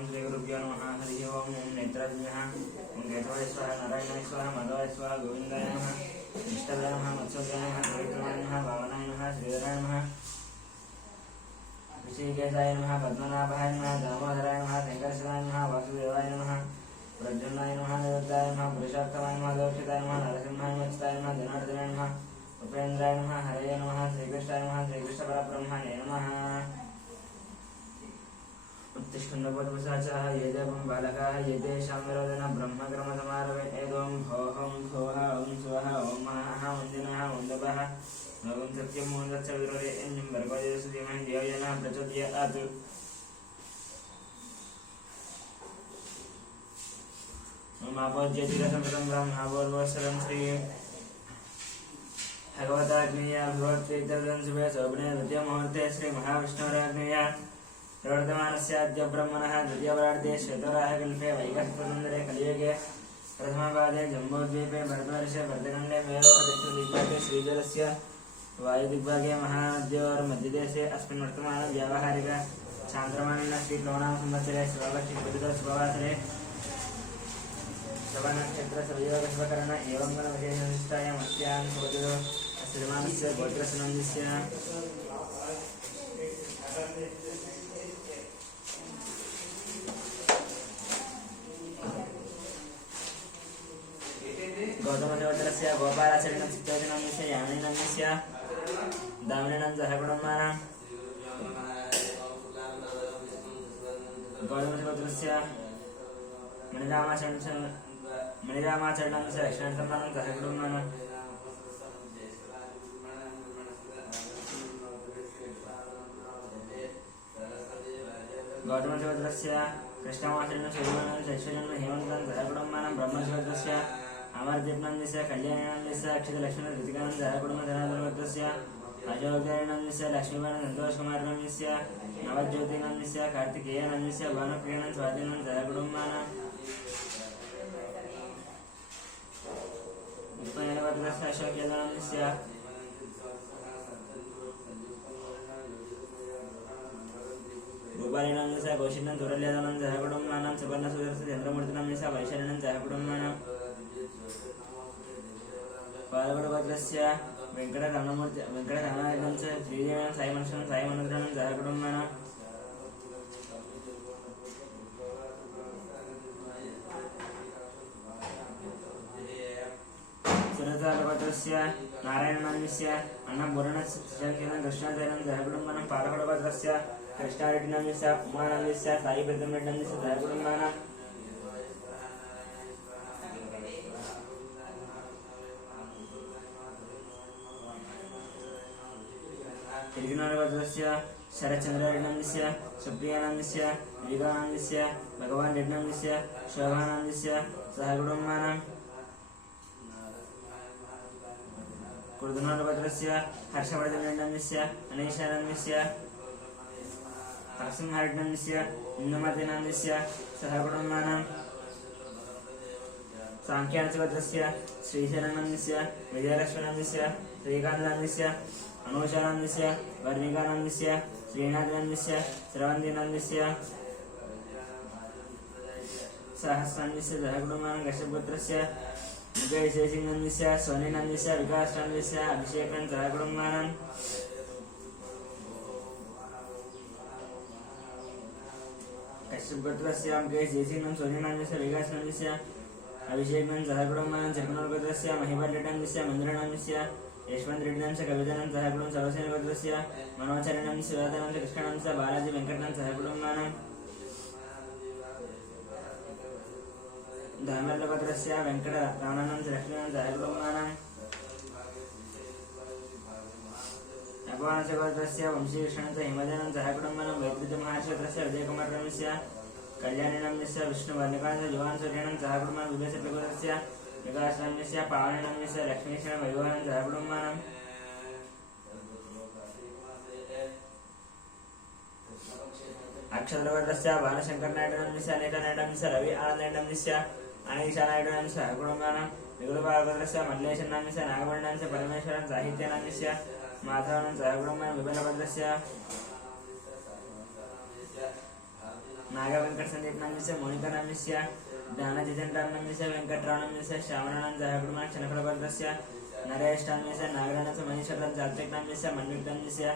ओम श्री गुरुभ्यो नमः हरि ओम नेत्राज्ञः ओम केशवाय स्वाहा नारायणाय स्वाहा माधवाय स्वाहा गोविंदाय नमः विष्णवे नमः मत्स्याय नमः त्रिविक्रमाय नमः भावनाय नमः श्रीधराय नमः ऋषिकेशाय नमः पद्मनाभाय नमः दामोदराय नमः शंकरशिवाय नमः वासुदेवाय नमः प्रद्युम्नाय नमः निरुद्धाय नमः पुरुषोत्तमाय नमः दौक्षिताय नमः नरसिंहाय मच्युताय नमः जनार्दनाय नमः उपेन्द्राय नमः हरये नमः श्रीकृष्णाय नमः श्रीकृष्णपरब्रह्मणे नमः उत्तिष्ठन्नपद्मसाचाः ये देवं बालकाः ये तेषां विरोधन ब्रह्मक्रमसमारभे एवं भोहं भोः ॐ स्वः ॐ महाः वन्दिनः वन्दपः ॐ सत्यं ॐ तत्सवितुर्वरेण्यं एन्यं भर्गोदेवस्य धीमहि धियो यो नः प्रचोदयात् मम आपोज्यतिरसमृतं ब्रह्मावोर्वत्सरं श्री भगवताग्नेया भगवत्प्रीत्यर्थं शुभे शोभने द्वितीयमुहूर्ते श्री महाविष्णुराग्नेया प्रवर्तमानस्याद्य ब्रह्मणः द्वितीयपरार्धे श्वेतवराह कल्पे वैकल्पसुन्दरे कलियुगे प्रथमपादे जम्बूद्वीपे भरतवर्षे भरतखण्डे मेरुदिग्भागे श्रीजलस्य वायुदिग्भागे महानद्योर्मध्यदेशे अस्मिन् वर्तमानव्यावहारिक चान्द्रमानेन श्रीप्लवनाम संवत्सरे शुभवासरे श्रवणक्षेत्रसंयोगस्वकरण एवं गणविशेषनिष्ठायां अस्यां भवतो श्रीमानस्य गोत्रसुनन्दस्य गौतमदेवतरस्य गोपालाचरणं चित्तोजनस्य यामिनीनन्दस्य दामिनीनन्द सहकुटुम्बानां गौतमदेवतरस्य मणिरामाचरणस्य लक्ष्मणसम्मानं सहकुटुम्बानां गौतमदेवतरस्य कृष्णमाचरणं सूर्यमानं शैश्वर्यं हेमन्तं सहकुटुम्बानां ब्रह्मदेवतरस्य अमरदीपनन्दस्य कल्याणनन्दस्य अक्षतलक्ष्मण ऋतिकानन्द कुटुम्बधनाधनवतस्य अजोदयनन्दस्य लक्ष्मीबाण सन्तोषकुमारनन्दस्य नवज्योतिनन्दस्य कार्तिकेयनन्दस्य भानुप्रियानन्द स्वाधीनन्द कुटुम्बानां उपनयनवतस्य अशोक्यनन्दस्य गोपालिनन्दस्य कौशिकनन्द तुरल्यानन्द कुटुम्बानां सुवर्णसूदरस्य चन्द्रमूर्तिनन्दस्य वैशालिनन्द कुटुम्बानां पालगडभद्रस्य वेंकटरमणमूर्ति वेंकटरमणानन्दस्य श्रीदेवनं साईमनसनं साईमनोदरनं सहकुटुम्बानां सुरतालभद्रस्य नारायणनन्दस्य अन्नपूर्णस्य श्रीशङ्करं कृष्णाचार्यं सहकुटुम्बानां पालगडभद्रस्य कृष्णारेड्डिनन्दस्य उमानन्दस्य साईप्रथमरेड्डिनन्दस्य सहकुटुम्बानां तिरुनाळवद्रस्य शरच्चन्द्ररेड्डिनन्दस्य सुप्रियानन्दस्य विवेकानन्दस्य भगवान् रेड्डिनन्दस्य शोभानन्दस्य सहकुटुम्बानां कुर्दुनाळवद्रस्य हर्षवर्धनरेड्डिनन्दस्य अनीशानन्दस्य नरसिंहरेड्डिनन्दस्य इन्दुमतिनन्दस्य सहकुटुम्बानां सांख्यानन्दस्य श्रीशरणनन्दस्य विजयलक्ष्मीनन्दस्य श्रीकान्तनन्दस्य अनुषानन्दस्य वर्णिकानन्दस्य श्रीनाथनन्दस्य स्रवन्तीनन्दस्य सहस्रनन्दस्य सहकुटुम्बानां कश्यपपुत्रस्य मुकेशेषिनन्दस्य सोनिनन्दस्य विकासनन्दस्य अभिषेकं सहकुटुम्बानां कश्यपपुत्रस्य मुकेशेषिनं सोनिनन्दस्य विकासनन्दस्य अभिषेकं सहकुटुम्बानां चिरकुणोर्गोत्रस्य महिपालरेड्डिनन्दस्य मन्दिरनन्दस्य यशवन्तरेड्डिनन्दस्य कवितानन्दं सहकुटुम्बं सर्वसेनगोत्रस्य मनोचरणं शिवानन्दस्य कृष्णानन्दस्य बालाजी वेङ्कटनन्दं सहकुटुम्बानां धामर्लगोत्रस्य वेङ्कटरमणानन्दस्य लक्ष्मीनन्दं सहकुटुम्बानां अपवानसगोत्रस्य वंशीकृष्णनन्दस्य हिमदनन्दं सहकुटुम्बानां वैद्युतमहाक्षेत्रस्य विजयकुमारनन्दस्य कल्याणनन्दस्य विष्णुवर्णिकानन्दस्य युवानसूर्यानन्दं सहकुटुम्बानां विजयशेट्टिगोत्रस्य विकासनन्दस्य पावननन्दस्य लक्ष्मीशरण वैभवानन्द सहकुटुम्बानां अक्षरवर्धस्य भानुशङ्करनायडनन्दस्य अनितानायडनन्दस्य रवि आनन्दनायडनन्दस्य अनीशानायडनन्दस्य सहकुटुम्बानां विगुलपालभद्रस्य मल्लेशनन्दस्य नागमण्डनन्दस्य परमेश्वरन् साहित्यानन्दस्य माधवानन्द सहकुटुम्बानां विपिनभद्रस्य नागा वेंकट संदीप नाम्यस्य मोनिका नाम्यस्य ज्ञानजितेन्द्रान्नाम्यस्य वेंकटरावनाम्यस्य श्यामरानन् जयकुमार चनकलवर्गस्य नरेष्टान्यस्य नागरानस्य मनीश्वरन् जात्रिक नाम्यस्य मन्वितान्यस्य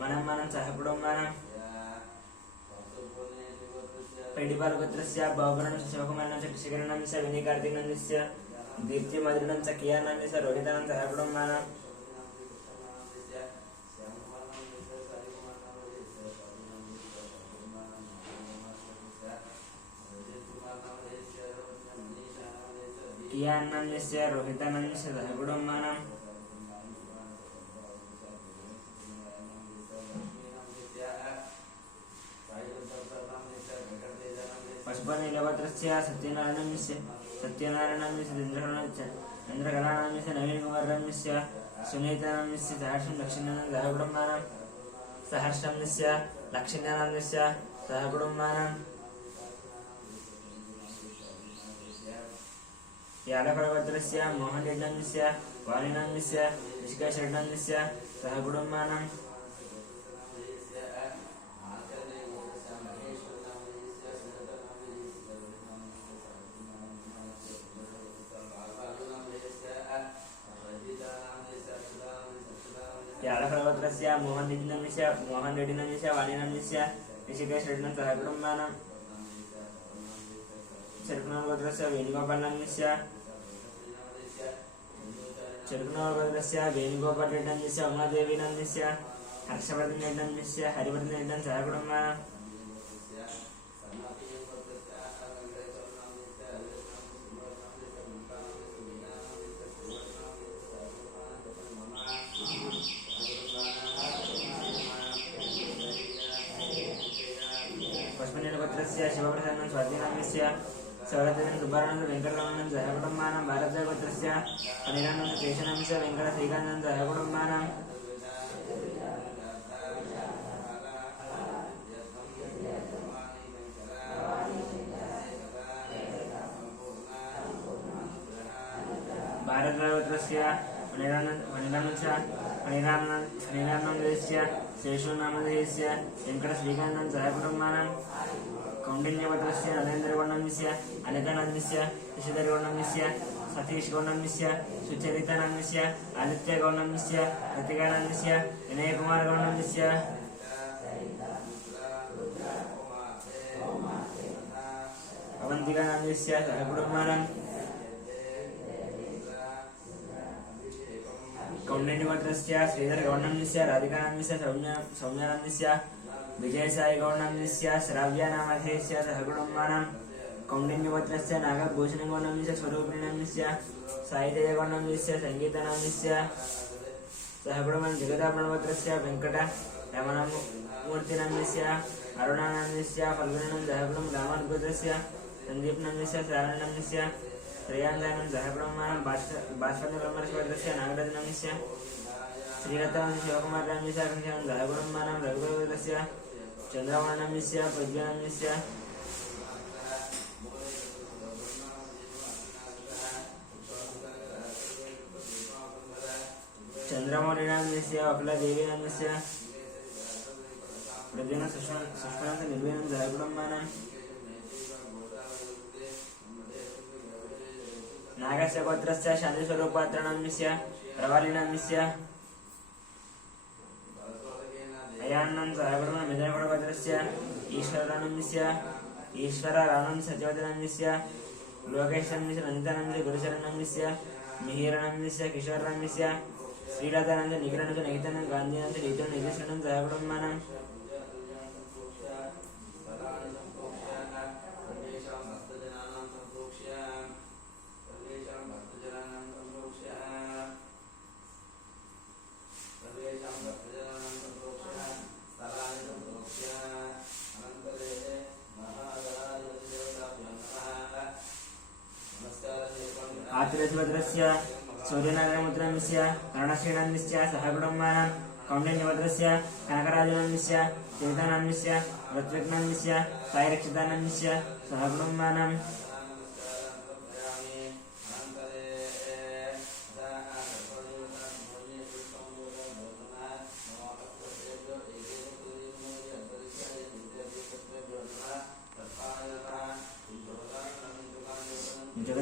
मनम्मानं सहकुटुम्बानां पेडिपाल गोत्रस्य बाहुबलं शिवकुमारनाम्यस्य कृषिकरनाम्यस्य विनीकार्तिकनाम्यस्य दीप्ति मधुरनं च कियानाम्यस्य रोहितानं सहकुटुम्बानां कियानाम्यस्य रोहितानाम्यस्य सहकुटुम्बानां पशुपतिनीलभद्रस्य सत्यनारायणस्य इन्द्रकलानाम्यस्य नवीनकुमारनाम्यस्य सुनीतानाम्यस्य सहर्षं लक्ष्मीनारायण सहकुटुम्बानां सहर्षम्यस्य लक्ष्मीनारायणस्य सहकुटुम्बानां यादवभद्रस्य मोहनरेड्डस्य वालिनाम्यस्य ऋषिकेशरेड्डस्य सहकुटुम्बानां यादवभद्रस्य मोहनरेड्डस्य वालिनाम्यस्य ऋषिकेशरेड्डं सहकुटुम्बानां चरुकुनालभद्रस्य वेणुगोपालरेड्डस्य उमादेवीनाम्यस्य हर्षवर्धनरेड्डस्य हरिवर्धनरेड्डं सहकुटुम्बानां पशुपतिनीलभद्रस्य शिवप्रसन्नं स्वातिनाम्यस्य सौरतेन सुब्बारानन्द वेंकटरामनं सहकुटुम्बानां भारतजयगोत्रस्य अनिलानन्द केशनाम्यस्य वेंकटश्रीकान्तनं सहकुटुम्बानां भारतजयगोत्रस्य अनिलानन्दस्य शेषुनामधेयस्य वेंकटश्रीकान्तनं सहकुटुम्बानां कौंडिन्यभद्रस्य नरेन्द्रगौडनाम्यस्य अनितानाम्यस्य शशिधरगौडनाम्यस्य सतीशगौडनाम्यस्य सुचरितानाम्यस्य आदित्यगौडनाम्यस्य कृतिकानाम्यस्य विनयकुमारगौडनाम्यस्य अवन्तिकानाम्यस्य सहकुटुम्बानां कौंडिन्यभद्रस्य श्रीधरगौडनाम्यस्य राधिकानाम्यस्य सौम्यानाम्यस्य विजयसाईगौडनाम्यस्य श्राव्यानामधेयस्य सहकुटुम्बानां कौंडिन्यगोत्रस्य नागभूषणगौडनाम्यस्य स्वरूपिणीनाम्यस्य साईतेजगौडनाम्यस्य सङ्गीतानाम्यस्य सहकुटुम्बानां जगदाभरणगोत्रस्य वेङ्कटरमणमूर्तिनाम्यस्य अरुणानाम्यस्य फल्गुनां सहकुटुम्बं रामानुगोत्रस्य सन्दीपनाम्यस्य सारणनाम्यस्य श्रेयान्दानं सहकुटुम्बानां बाष्पल्यब्रह्मर्षिगोत्रस्य नागराजनाम्यस्य श्रीरत्नाम्यस्य शिवकुमारनाम्यस्य सहकुटुम्बानां रघुगोत्रस्य चन्द्रवर्णनाम्यस्य प्रज्ञानाम्यस्य चन्द्रमौळिनाम्यस्य अखिलदेवीनाम्यस्य प्रज्ञान सुष्मानन्द निर्वेणं सहकुटुम्बानां नागस्य गोत्रस्य शान्तिस्वरूपपात्रनाम्यस्य प्रवालिनाम्यस्य अयान्नं सहकुटुम्बं मिदनगौडगोत्रस्य ईश्वरानन्द सत्यवतनाम्यस्य लोकेशनाम्यस्य नन्दितानाम्यस्य गुरुशरणनाम्यस्य मिहिरनाम्यस्य किशोरनाम्यस्य श्रीलतानाम्यस्य निखिलानाम्यस्य नहितानां गान्धीनाम्यस्य नीतिनं निधिशरणं सहकुटुम्बानां आतिरथिभद्रस्य सूर्यनारायणमुद्राम्यस्य करुणश्रीनाम्यस्य सहकुटुम्बानां कौण्डिन्यभद्रस्य कनकराजनाम्यस्य चेतनाम्यस्य ऋत्विक्नाम्यस्य साईरक्षितानाम्यस्य सहकुटुम्बानां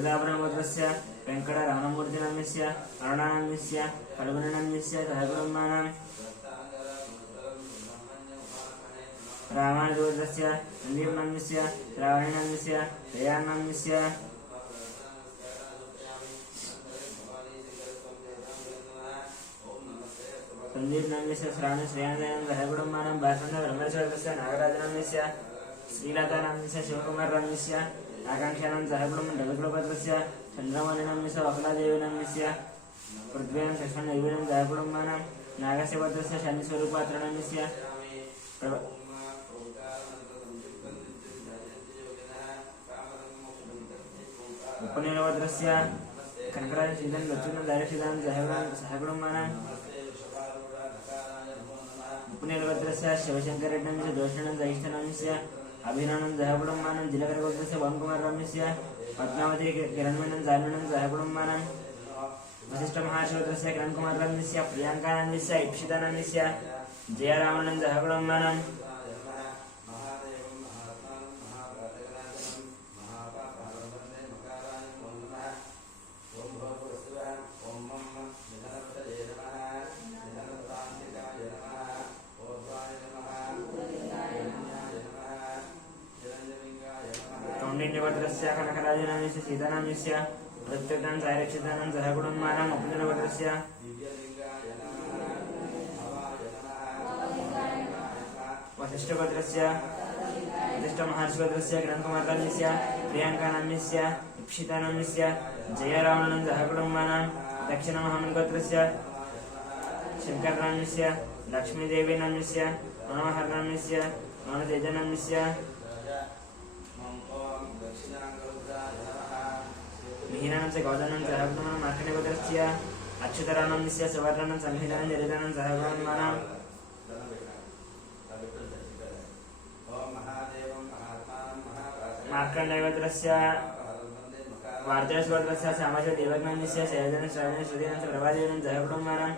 प्रतापनगोत्रस्य वेङ्कटरमणमूर्तिनाम्यस्य अरुणानाम्यस्य फल्गुननाम्यस्य सहकुटुम्बानां रामानुजगोत्रस्य सन्दीपनाम्यस्य श्रावणीनाम्यस्य जयानाम्यस्य संदीपनाम्यस्य श्रावण श्रेयानदयानं सहकुटुम्बानां भास्वन्तब्रह्मचर्यस्य नागराजनाम्यस्य श्रीलतानाम्यस्य शिवकुमारनाम्यस्य आकाङ्क्षानां सहकुटुम्बं रविकुलपत्रस्य चन्द्रमौलिनाम्यस्य वकुलादेवीनाम्यस्य पृथ्व्यां शश्वन्नैवीनं सहकुटुम्बानां नागस्य पत्रस्य शनिस्वरूपात्रनाम्यस्य उपनीलपत्रस्य कनकराजशीलं लक्ष्मणं दायक्षितां सहकुटुम्बानां उपनीलपत्रस्य शिवशङ्कररेड्डीनाम्यस्य दोषणं दहिष्ठनाम्यस्य अभिनवनं सहकुटुम्बानां जिलकरगोत्रस्य वंकुमारनाम्यस्य पद्मावती किरणमणं जान्मणं सहकुटुम्बानां वसिष्ठमहाशिवगोत्रस्य किरणकुमारनाम्यस्य प्रियाङ्कानाम्यस्य इप्सितानाम्यस्य जयरामणं सहकुटुम्बानां कौण्डिन्यगोत्रस्य कनकराजनाम्यस्य सीतानाम्यस्य प्रत्येकां सायरक्षितानां सहकुटुम्बानाम् उपनीलगोत्रस्य वसिष्ठगोत्रस्य वसिष्ठमहर्षिगोत्रस्य किरणकुमारनाम्यस्य प्रियाङ्कानाम्यस्य इप्सितानाम्यस्य जयरावणं सहकुटुम्बानां दक्षिणमहामन्गोत्रस्य शङ्करनाम्यस्य लक्ष्मीदेवीनाम्यस्य मनोहरनाम्यस्य मनोतेजनाम्यस्य मिहिरानंस्य गौतमं सहकुटुम्बानां मार्कण्डेयगोत्रस्य अच्युतरामस्य सुवर्णं संहितानं जरितानं सहकुटुम्बानां मार्कण्डेयगोत्रस्य वार्तेश्वरस्य सामाजिक देवज्ञानस्य सैजन श्रवण श्रुतिनं प्रभादेवनं सहकुटुम्बानां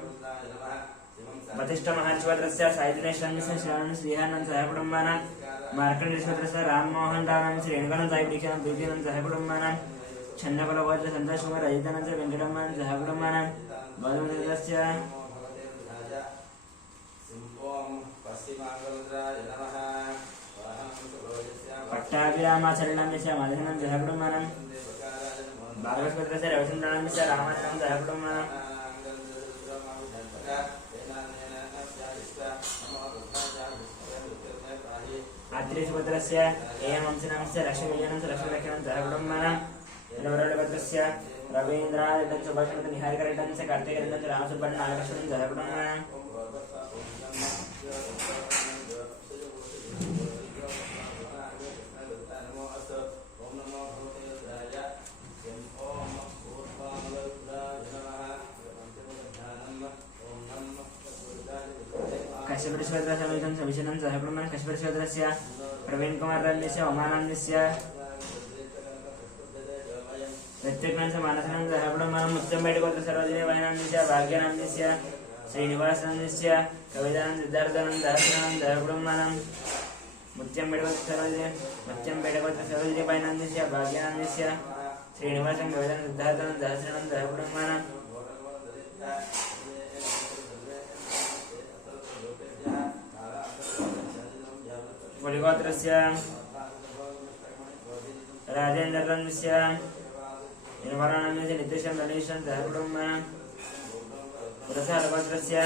वसिष्ठमहर्षिगोत्रस्य सायदिनेश्वरस्य श्रवण श्रीहानं सहकुटुम्बानां मार्कण्डेयगोत्रस्य राममोहन रामं श्रीरेणुकानं सायदीक्षानं प्रीतिनं सहकुटुम्बानां छन्नकुलगोत्र सन्तोषकुमार रजितानं च वेङ्कटम्मानं सहकुटुम्बानां गौतमगोत्रस्य पट्टाभिरामाचरणस्य माधवनं सहकुटुम्बानां भागवतगोत्रस्य रविचन्द्राणाम्यस्य रामाचरणं सहकुटुम्बानां आत्रेयगोत्रस्य एयमंसनाम्यस्य लक्ष्मीविजयनं लक्ष्मीलक्षणं सहकुटुम्बानां रविगोत्रस्य रवीन्द्रारेड्डं सुभाषणं निहारिकरेड्डं च कार्तिकरेड्डं रामसुब्बण्ण नागलक्ष्मणं सहकुटुम्बानां कश्यपरिश्वरस्य सविशनं सहकुटुम्बानां कश्यपरिश्वरस्य प्रवीणकुमारनाम्यस्य उमानाम्यस्य प्रत्येकांचं मानसनं सहकुटुम्बानां मुत्तंबेडगोत्र सरोजिनीबाईनाम्यस्य भाग्यनाम्यस्य श्रीनिवासनाम्यस्य कवितानं सिद्धार्थानं सहस्रानं सहकुटुम्बानां मुत्तंबेडगोत्र सरोजिनीबाईनाम्यस्य भाग्यनाम्यस्य श्रीनिवासं कवितानं सिद्धार्थानं सहस्रानं सहकुटुम्बानां वलिगोत्रस्य राजेन्द्रनाम्यस्य निर्मलानाम्यस्य नित्यशं गणेशं सहकुटुम्बानां पुरसहगोत्रस्य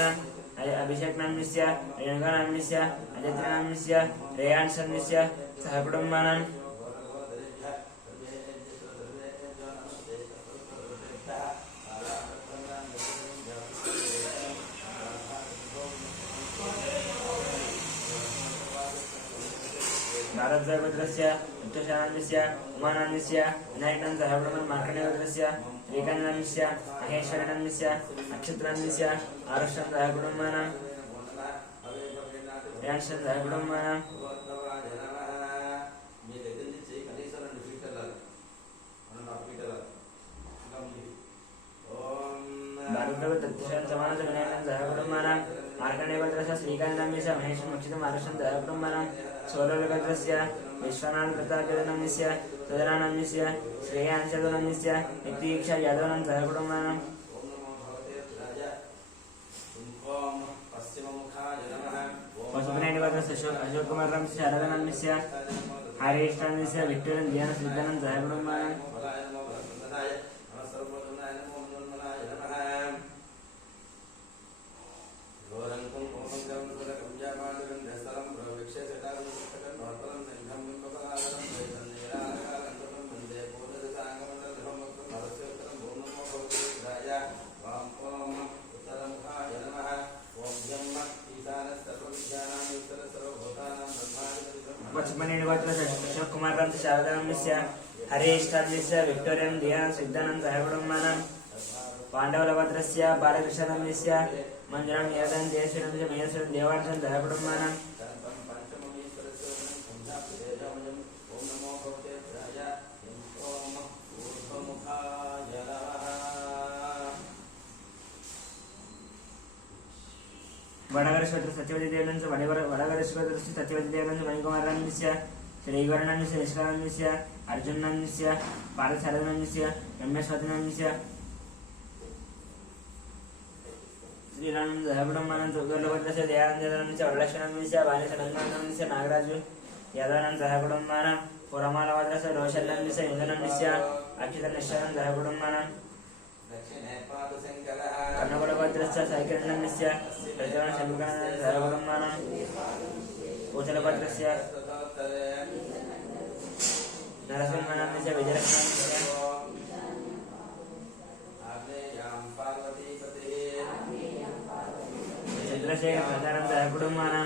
अभिषेकनाम्यस्य रेणुकानाम्यस्य अजयनाम्यस्य रेयान्सन्यस्य सहकुटुम्बानां भारद्वाजगोत्रस्य उत्तशानाम्यस्य उमानाम्यस्य विनायकनं सहकुटुम्बानां मार्कण्डेयगोत्रस्य विवेकानन्दनाम्यस्य महेश्वरनाम्यस्य नक्षत्राम्यस्य आरुष्यं सहकुटुम्बानां यान्सं सहकुटुम्बानां भारद्वाजगोत्रस्य समानसविनायकनं सहकुटुम्बानां मार्कण्डेयगोत्रस्य श्रीकान्तनाम्यस्य महेश्वरं नक्षत्रम् आरुष्यं सहकुटुम्बानां सोलगोत्रस्य विश्वनाथ प्रतापजनन्यस्य तदनानन्यस्य श्रेयांशदनन्यस्य नितीक्षा यादवनं सह कुटुम्बानां पशुपतिनिवासस्य अशोक कुमार रामस्य शारदानन्यस्य हरेष्टानन्यस्य विक्टोरियन ध्यान सिद्धनं सह कुटुम्बानां अशोक कुमार रामस्य शारदानन्यस्य हरेष्टानन्यस्य विक्टोरियन ध्यान सिद्धनं सह कुटुम्बानां पाण्डवलभद्रस्य बालकृष्णनन्यस्य मंजरं निरदन देशरंज महेश्वर देवार्चन सह कुटुम्बानां वडगरेश्वर सत्यवती देवनंच वडगरेश्वर सत्यवती देवनंच मणिकुमार रामस्य श्रीगणनन्यस्य निष्कानन्यस्य अर्जुननन्यस्य पार्थसारथनन्यस्य रम्यस्वातिनन्यस्य श्रीरामनंद सहकुटुम्बानां चौदलभद्रस्य दयानन्दनन्यस्य वरलक्ष्मणनन्यस्य बालेशनन्दनन्यस्य नागराजु यादवानां सहकुटुम्बानां पुरमालभद्रस्य रोशनन्यस्य इंद्रनन्यस्य अच्युतनिश्चलं सहकुटुम्बानां कर्णकुलभद्रस्य साईकिरणन्यस्य प्रज्वलन शङ्करनन्दन सहकुटुम्बानां कोचलभद्रस्य नरसिंहनन्दस्य विजयलक्ष्मणस्य चंद्रशेखर प्रधानं सहकुटुम्बानां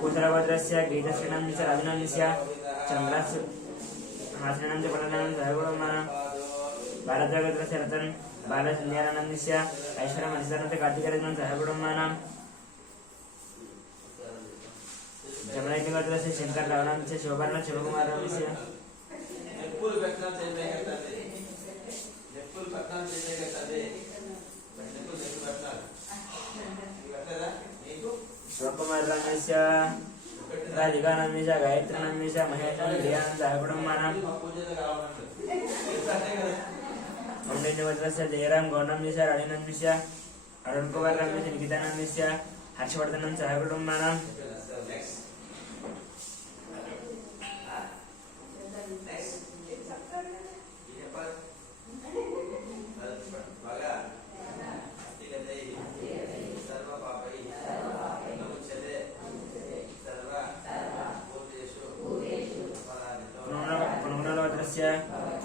कोचलभद्रस्य गीतश्रीनन्दस्य राजनन्दस्य चन्द्रस्य हासनन्दस्य पटनानं सहकुटुम्बानां भारद्वाजस्य रतन बालसंध्यानन्दस्य ऐश्वर्यमधिसरस्य कार्तिकरत्नं सहकुटुम्बानां जमनैतिगोत्रस्य शंकर रावणस्य शोभर्ण शिवकुमारस्य शिवकुमारस्य राधिकानन्दस्य गायत्रीनन्दस्य महेशनन्दस्य सहकुटुम्बानां अमृतवत्रस्य जयराम गौरनन्दस्य राणीनन्दस्य अरुण कुमार रामस्य निकितानन्दस्य हर्षवर्धनं सहकुटुम्बानां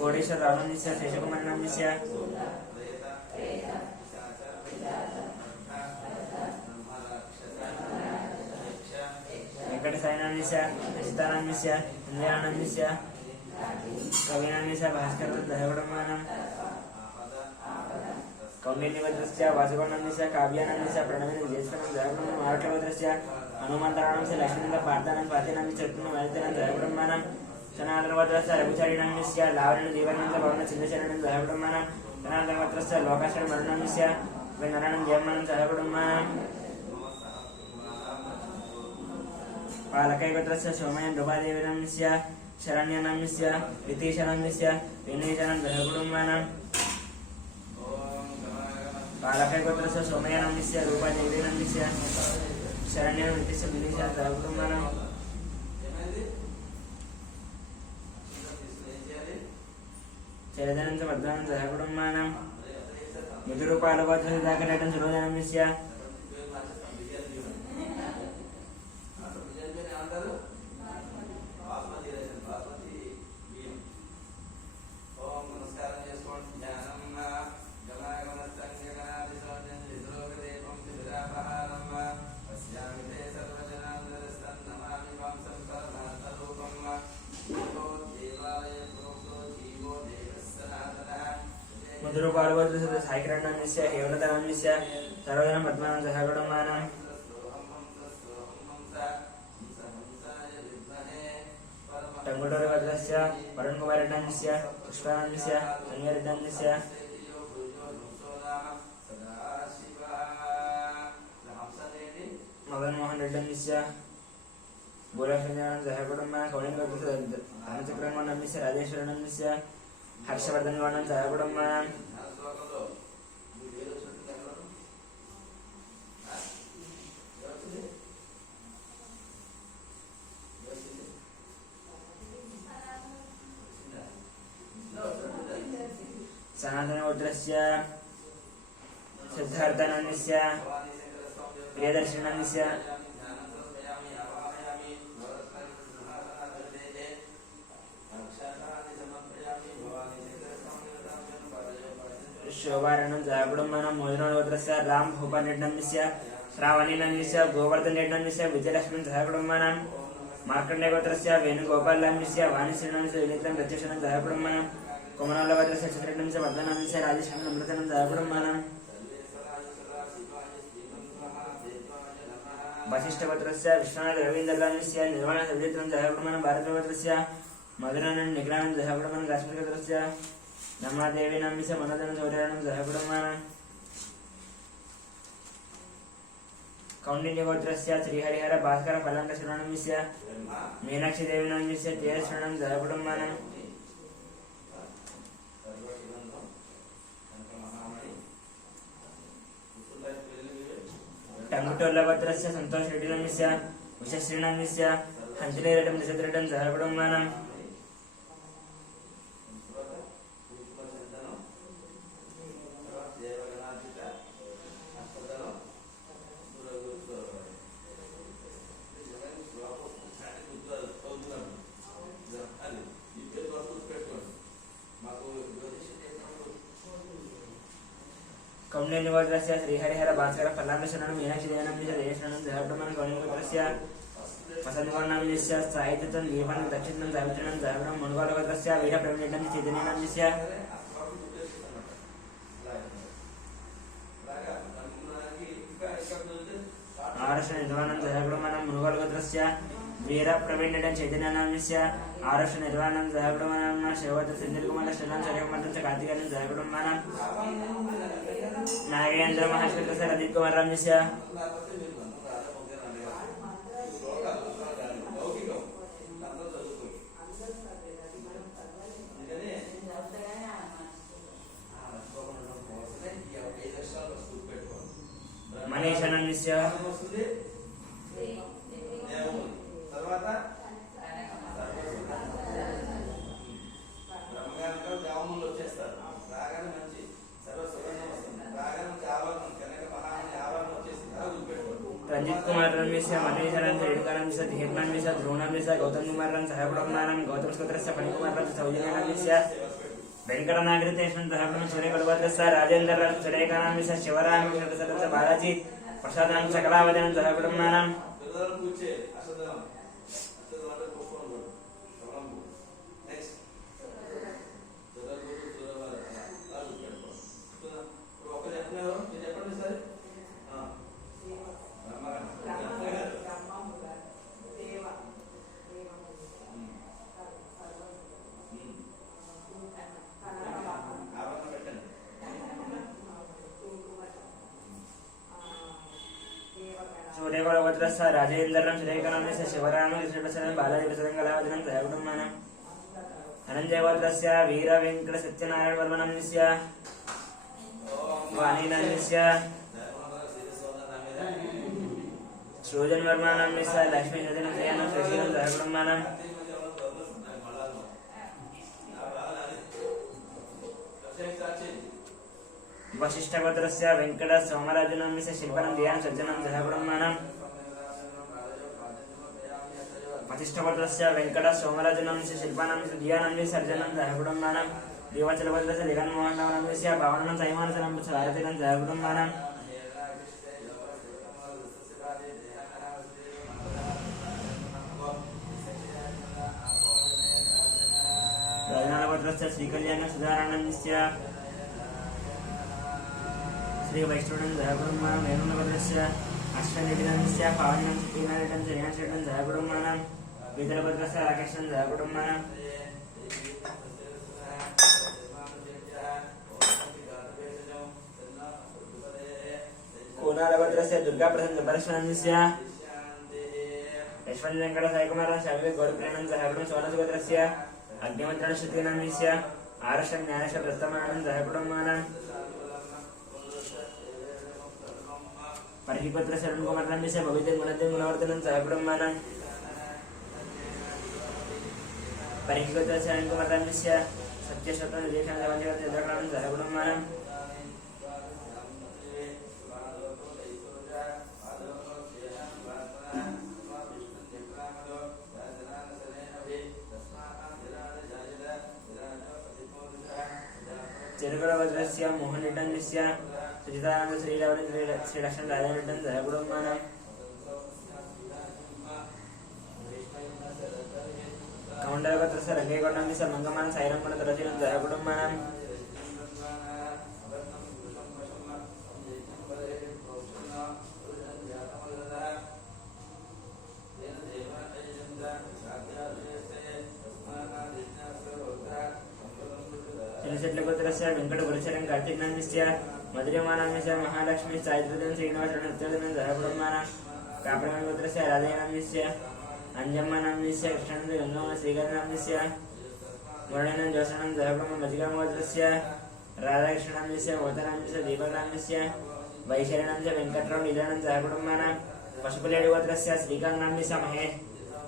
कोडेश्वर रावणस्य शेषकुमारनन्दस्य वेंकटसायनन्दस्य अजितानन्दस्य इंद्रानन्दस्य कविनन्दस्य भास्करनं सहकुटुम्बानां कौण्डिन्यभद्रस्य वासुगौनन्दस्य काव्यानन्दस्य प्रणवेन ज्येष्ठनं सहकुटुम्बानां महाराष्ट्रभद्रस्य हनुमन्तराणस्य लक्ष्मीनन्द पार्थानं स्वातिनन्दस्य चतुर्नं वादितनं सहकुटुम्बानां सनातनभद्रस्य रघुचारिणस्य लावण्य देवानन्द भवन चिन्नचरणं सहकुटुम्बानां सनातनभद्रस्य लोकाशर मरणस्य नारायण जयमनं सहकुटुम्बानां पालकैगोत्रस्य सोमयन रूपादेवीनस्य शरण्यनस्य वितीशनस्य विनयजनं सहकुटुम्बानां पालकैगोत्रस्य सोमयनस्य रूपादेवीनस्य शरण्यन वितीश विनयजनं सहकुटुम्बानां चरदनंच वर्धनं सहकुटुम्बानां मधुरूपालभद्रस्य दाकरेटं सुरोधनस्य मधुरूपालभद्रस्य साईकिरणस्य हेमलतानन्दस्य सर्वजनं पद्मानं सहकुटुम्बानां टंगुटूरभद्रस्य वरुणकुमारनन्दस्य पुष्पानन्दस्य संगरितनन्दस्य मदनमोहन रेड्डनस्य गोलक्षण्यानं सहकुटुम्बानां कौलिकगोत्रस्य धनचक्रवर्णस्य राजेश्वरवर्णस्य हर्षवर्धनवर्णं सहकुटुम्बानां सनातनगोत्रस्य सिद्धार्थनन्दस्य प्रियदर्शनन्दस्य शोभारणं सहकुटुम्बानां मोदनगोत्रस्य राम भूपालरेड्डनन्दस्य श्रावणीनन्दस्य गोवर्धनरेड्डनन्दस्य विजयलक्ष्मण सहकुटुम्बानां मार्कण्डेयगोत्रस्य वेणुगोपालनन्दस्य वाणीश्रीनन्दस्य विनीतं प्रत्युषणं सहकुटुम्बानां कोमलालगोत्रस्य चित्रनन्दस्य वर्धनन्दस्य राजेश्वरनं अमृतनं सहकुटुम्बानां वसिष्ठगोत्रस्य विश्वनाथ रवीन्द्रनन्दस्य निर्वाणसवित्रं सहकुटुम्बानां भारतगोत्रस्य मधुरानन्द निग्रहं सहकुटुम्बानां काश्मीरगोत्रस्य नमादेवीनन्दस्य मनोदनं सौर्यानं सहकुटुम्बानां कौण्डिन्यगोत्रस्य श्रीहरिहर भास्कर फलाङ्कशरणस्य मीनाक्षीदेवीनन्दस्य तेजस्वरणं सहकुटुम्बानां टंगुटोल्लगोत्रस्य सन्तोषरेड्डिनन्दस्य उषश्रीनन्दस्य हंसलेरेड्डं निषद्रेड्डं सहकुटुम्बानां कौण्डिन्यगोत्रस्य श्रीहरिहर भास्कर फलाङ्कशरणं मीनाक्षीदेवीनन्दस्य तेजस्वरणं सहकुटुम्बानां कौण्डिन्यगोत्रस्य वसन्तवर्णनन्दस्य साहित्यं दीपनं दक्षिणं सावित्रिणं सहकुटुम्बानां मुनगालगोत्रस्य वीरप्रवीणनन्दस्य चैतन्यनन्दस्य आरक्षणनिर्वाणं सहकुटुम्बानां मुनगालगोत्रस्य वीरप्रवीणनन्दस्य चैतन्यनन्दस्य आरक्षणनिर्वाणं सहकुटुम्बानां शिवगोत्रस्य सुनीलकुमारः श्रीराम सूर्यकुमारस्य कार्तिकेयनं सहकुटुम्बानां नागेन्द्र महाश्वेतस्य रजित कुमारस्य मनीषानन्दस्य रंजित कुमार रमेश मनीषानंद रेणुकानंद धीरनंद ध्रुवनंद गौतम कुमार सहकुटुम्बानां गौतम स्कोत्रस्य फणिकुमार सौजन्यनंद वेंकटनागरितेश्वर सहकुटुम्ब सूर्यगढ़ राजेंद्र सुरेखानंद शिवराम बालाजी प्रसादान सकलावधन सहकुटुम्बानां सूर्यगढ़ राजेंद्रं सुरेखानंद शिवराम बालाजी प्रसादं सहकुटुम्बानां धनञ्जयगोत्रस्य वीर वेंकट सत्यनारायण वर्मनस्य वाणीनन्दस्य सृजन वर्मनस्य लक्ष्मी सदनं जयनं शशिनं सहकुटुम्बानां वसिष्ठगोत्रस्य वेंकट सोमराजनस्य शिल्पनं ध्यान सज्जनं सहकुटुम्बानां वसिष्ठगोत्रस्य वेंकट सोमराजनस्य शिल्पनं ध्यानं सर्जनं सहकुटुम्बानां देवाचलगोत्रस्य जगन्मोहनस्य भावनं सैमानसनं भारतीनं सहकुटुम्बानां राजनागोत्रस्य श्रीकल्याण सुधारानन्दस्य श्री वैष्णवनं सहकुटुम्बानां वेणुनगोत्रस्य अश्वनिधिनन्दस्य पावनं श्रीनारायणं श्रीनारायणं सहकुटुम्बानां विदर्भगोत्रस्य राकेशं सहकुटुम्बानां कोलारगोत्रस्य दुर्गाप्रसाद परशुरामस्य यशवंत वेंकट साईकुमार शाविवे गौरप्रेणं सहकुटुं सोनसुगोत्रस्य अग्निमित्राण श्रुतिनामीस्य आरुष ज्ञानश प्रस्थमानं सहकुटुंबानां परिहिकोत्र शरणकुमारनामीस्य भविते गुणद्वयं गुणवर्धनं सहकुटुंबानां परिहिकोत्र शरणकुमारनामीस्य सत्यशतं विदेशां देवांजनं चन्द्रकालं सहकुटुंबानां चिरगुणवज्रस्य मोहनलिटन्यस्य सुजितानन्द श्रीरावण श्रीलक्ष्मण राजानिटन् सहकुटुंबानां कमण्डलगोत्रस्य रङ्गैकोण्डस्य मङ्गमान साईरामगुणतरचिनं सहकुटुंबानां गोत्रस्य वेंकट गुरुचरण कार्तिक नामस्य मधुरिमा नामस्य महालक्ष्मी सायत्रदन श्रीनिवास नृत्यदन सहकुटुंबानां कापरमण गोत्रस्य राधे नामस्य अंजम्मा नामस्य कृष्णानंद गंगामा श्रीगण नामस्य वर्णन जोशनं सहकुटुंब मजिका गोत्रस्य राधाकृष्ण नामस्य मोहता नामस्य दीपक नामस्य वैशाली नामस्य वेंकटराव निदानंद सहकुटुंबानां पशुपलेडी गोत्रस्य श्रीकांत नामस्य महे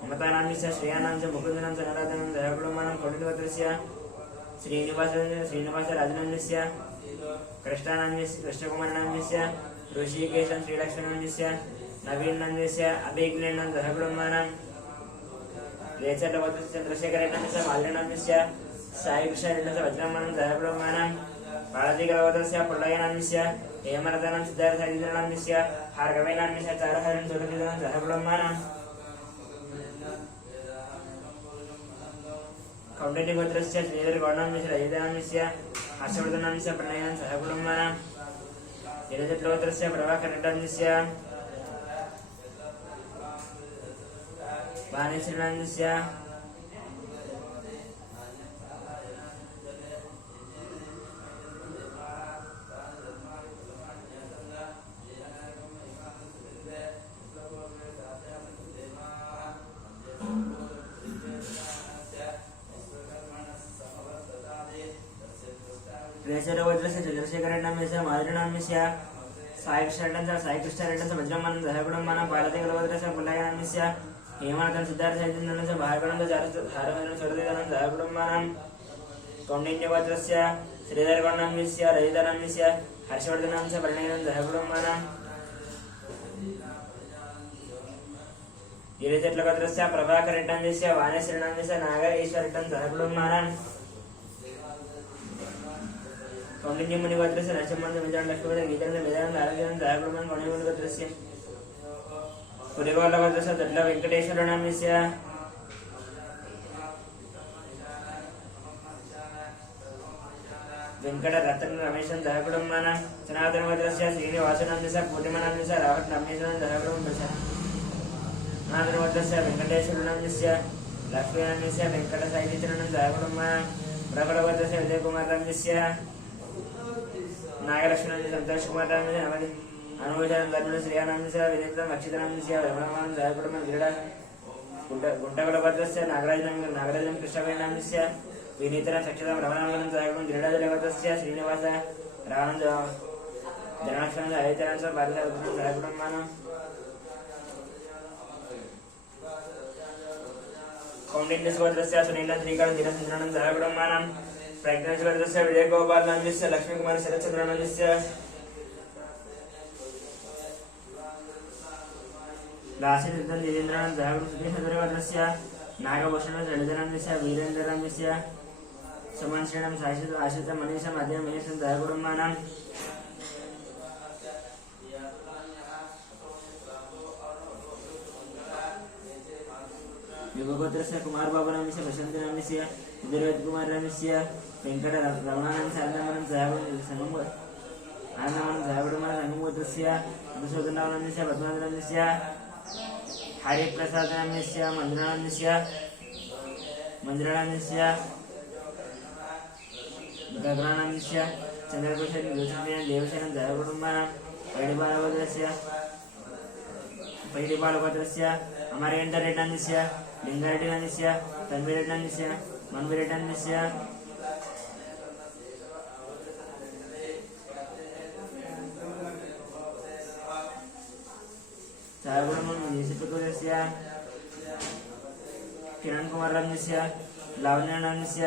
ममता नामस्य श्रेया नामस्य मुकुंदनं सनराधनं सहकुटुंबानां कोटिल गोत्रस्य श्रीनिवास राजनाम्यस्य कृष्णानाम्यस्य कृष्णकुमारनाम्यस्य ऋषिकेशं श्रीलक्ष्मणाम्यस्य नवीननाम्यस्य अभिज्ञानं सहकुटुंबानां रेचलवतस्य चन्द्रशेखरनाम्यस्य माल्यनाम्यस्य साईकृष्णनाम्यस्य वज्रमानं सहकुटुंबानां पाळतिकलवतस्य पुल्लयनाम्यस्य हेमरतनं सिद्धार्थनाम्यस्य हार्गवैनाम्यस्य चारहरं सुरक्षितं सहकुटुंबानां कौंडिन्य गोत्रस्य श्रीधर गौडनाम्यस्य रजितानाम्यस्य हर्षवर्धनाम्यस्य प्रणयनं सहकुटुंबानां यजत्लोत्रस्य प्रभाकरनाम्यस्य वाणीश्रीनाम्यस्य रेचरवज्रस्य चन्द्रशेखरनाम्यस्य माधुरीनाम्यस्य साईकृष्णरेड्डस्य वज्रमानं सहकुटुंबानां पार्वतीकलवज्रस्य पुल्लयनाम्यस्य हेमरतं सिद्धार्थनाम्यस्य भार्गवनन्दस्य हारहरं सुरदिदानं सहकुटुंबानां कौंडिन्यगोत्रस्य श्रीधरगौडनाम्यस्य रजितानाम्यस्य हर्षवर्धनाम्यस्य प्रणयनं सहकुटुंबानां गिरिजट्लगोत्रस्य प्रभाकरनाम्यस्य वाणीश्रीनाम्यस्य नागेश्वरटं सहकुटुंबानां कौंडिन्य मुनिगोत्रस्य नरसिंहं मित्रं लक्ष्मीपति गीतं वेदानं आरोग्यं सहकुटुंबानां कौंडिन्य मुनिगोत्रस्य पुरिगोलगोत्रस्य दड्ल वेंकटेश्वरनाम्यस्य वेंकटरत्न रमेशं सहकुटुंबानां सनातनगोत्रस्य श्रीनिवासनाम्यस्य पूर्णिमानाम्यस्य रावतनाम्यस्य सहकुटुंबानां सनातनगोत्रस्य वेंकटेश्वरनाम्यस्य लक्ष्मीनाम्यस्य वेंकटसायिचित्रनं सहकुटुंबानां प्रकटगोत्रस्य विजयकुमारनाम्यस्य नागलक्ष्मण संतोष कुमार नामस्य अनुभूषण धर्म श्रेयानाम्यस्य विनेत्रं अक्षितनाम्यस्य रमणमानं सहकुटुंबं क्रीडा गुंटकुलगोत्रस्य नागराजं कृष्णवेणाम्यस्य विनीतं सक्षितं रमणामानं सहकुटुंबं क्रीडाजलगोत्रस्य श्रीनिवास रावण जनार्दन अयतनांस भारतरत्नं सहकुटुंबानां कौंडिन्यगोत्रस्य सुनीलं श्रीकांत दिनचन्द्रनं सहकुटुंबानां प्रज्ञाचलगोत्रस्य विजयगोपाल नाम्यस्य लक्ष्मीकुमार शरच्चन्द्र नाम्यस्य लासितं निजेन्द्रनं सहकुटुंबस्य नागभूषण ललितनाम्यस्य वीरेन्द्रनाम्यस्य सुमनश्रीणं साशित आशित मनीषं अध्ययमहेशं सहकुटुंबानां युगगोत्रस्य कुमार बाबू नाम्यस्य बसंत नाम्यस्य विद्यावत कुमार नाम्यस्य वेंकट रमणानं साधनामनं सहकुटुंबं आनंदमानं सहकुटुंबानां संगमगोत्रस्य मधुसूदनराव नाम्यस्य पद्मनाथ नाम्यस्य हरिप्रसाद नाम्यस्य मंजुळा नाम्यस्य गगना नाम्यस्य चंद्रभूषण देवसेन सहकुटुंबानां वैडबालगोत्रस्य पैडिपालगोत्रस्य अमरेन्द्ररेड्डन्यस्य लिङ्गारेड्डन्यस्य तन्वीरेड्डन्यस्य मन्वीरेड्डन्यस्य सागुणस्य किरण कुमारस्य लावण्यस्य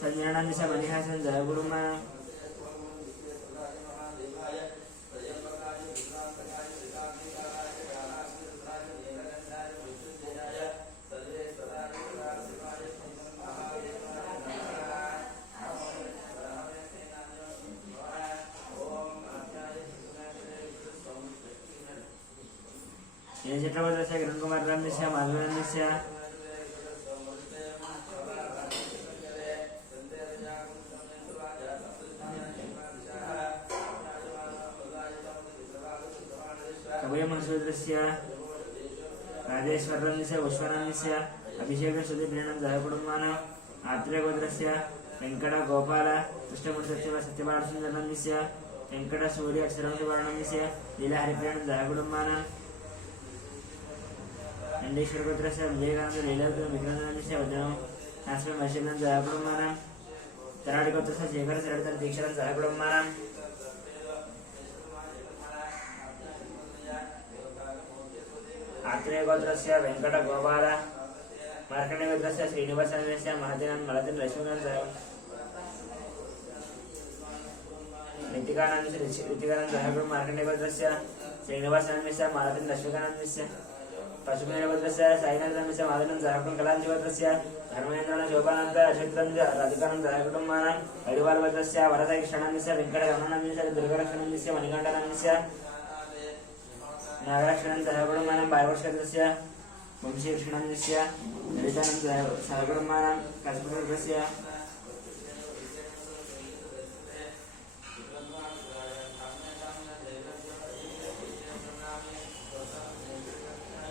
संजनानंदस्य मणिहासन जयगुरुमा चित्रपटस्य किरण कुमारस्य माधुरस्य कवयमसूत्रस्य राजेश्वरस्य विश्वनाथस्य अभिषेक सुधीर्णं जयकुटुम्बानां आत्रेयगोत्रस्य वेंकट गोपाल कृष्णमूर्ति सत्यपालसुन्दरस्य वेंकट सूर्य अक्षरमवर्णस्य लीला हरिप्रियं जयकुटुम्बानां अंडेश्वर गोत्रस्य विजयकांत लीला विक्रमस्य वज्रम नास्म मशीनं जयकुटुम्बानां तराडी गोत्रस्य शेखर सरडतर दीक्षानं जयकुटुम्बानां आत्रेय गोत्रस्य वेंकट गोपाल मार्कंडेय गोत्रस्य श्रीनिवासस्य महाजनन मलतिन लक्ष्मीकांत ऋतिकानंद जयकुटुम्ब मार्कंडेय गोत्रस्य श्रीनिवासस्य मलतिन लक्ष्मीकांतस्य पशुमेन गोत्रस्य साईनाथस्य महाजनन जयकुटुम्ब कलांजी गोत्रस्य धर्मेन्द्रन शोभानंद अशोकनंद राधिकानंद जयकुटुम्बानां अडिवाल गोत्रस्य वरदाय कृष्णानंदस्य वेंकट रमणानंदस्य दुर्गालक्ष्मणस्य मणिकंठनंदस्य नागराक्षणं जयकुटुम्बानां बालवर्षस्य वंशीकृष्णस्य ललितानंद जयकुटुम्बानां काश्मीरस्य